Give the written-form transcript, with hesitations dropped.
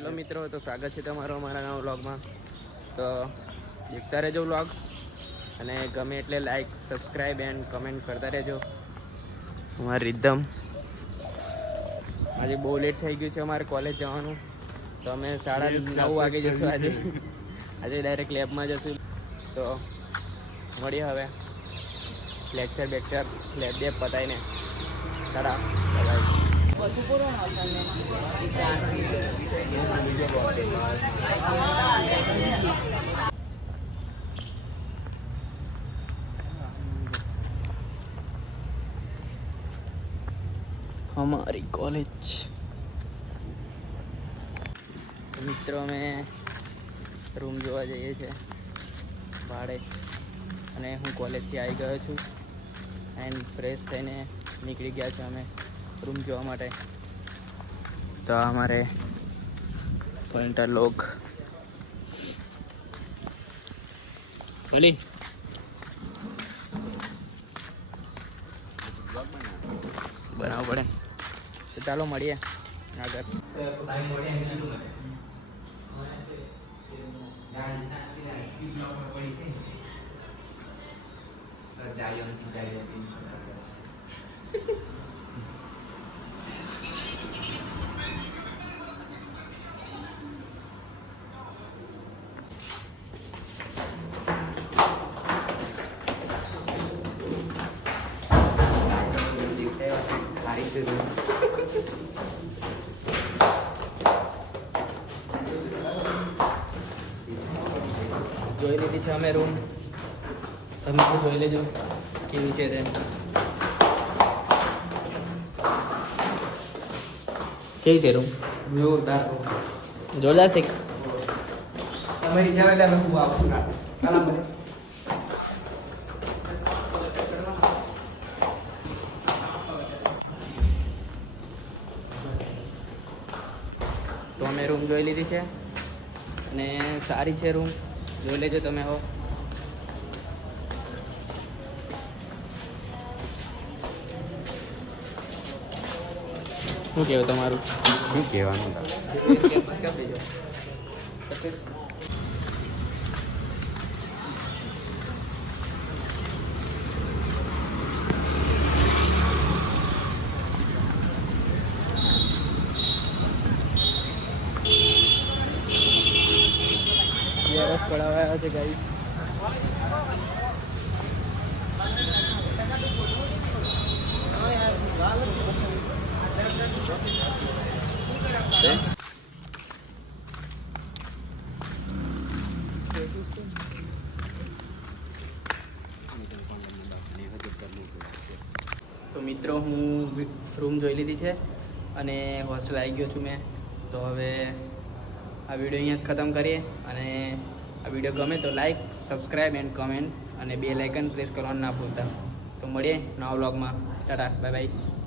Hello મિત્રો, તો સ્વાગત છે તમારો અમારા નવા વ્લોગમાં. તો દેખતા રહેજો વ્લોગ અને ગમે એટલે લાઈક, સબસ્ક્રાઈબ એન્ડ કમેન્ટ કરતા રહેજો. અમારી રિધમ આજે બહુ લેટ થઈ ગયું છે અમારે કોલેજ જવાનું, તો અમે 9:30 વાગે જઈશું આજે ડાયરેક્ટ લેબમાં જશું. તો મળીએ હવે લેબ પતાવીને. તારા हमारी कॉलेज મિત્રો અમે રૂમ જોવા જઈએ છીએ ભાડે, અને હું કોલેજથી આવી ગયો છું એન્ડ ફ્રેશ થઈને નીકળી ગયા છે અમે રૂમ જોવા માટે. તો અમારે પોઈન્ટર લોક ભલી બનાવવું પડે, તો ચાલો મળીએ આગળ. જોઈ લીધી છે અમે રૂમ, તમે પણ જોઈ લેજો કેવી છે તે. કેવી છે રૂમ? જોરદાર જોરદાર છે. તમે વિચારો એટલે હું આવશું ના કાલા મને. તો અમે રૂમ જોઈ લીધી છે અને સારી છે રૂમ, જોઈ લેજો તમે. હો શું કહેવું તમારું? શું કહેવાનું? રસ પડાવાયા છે ગાઈસ. તો મિત્રો હું રૂમ જોઈ લીધી છે અને હોસ્ટેલ આવી ગયો છું મેં. તો હવે આ વિડીયો અહીંયા જ ખતમ કરીએ, અને આ વિડીયો ગમે તો લાઈક, સબસ્ક્રાઈબ એન્ડ કમેન્ટ અને બેલ આઇકન પ્રેસ કરવાનું ના ભૂલતા. તો મળીએ નવા વ્લોગમાં. Tata, bye bye.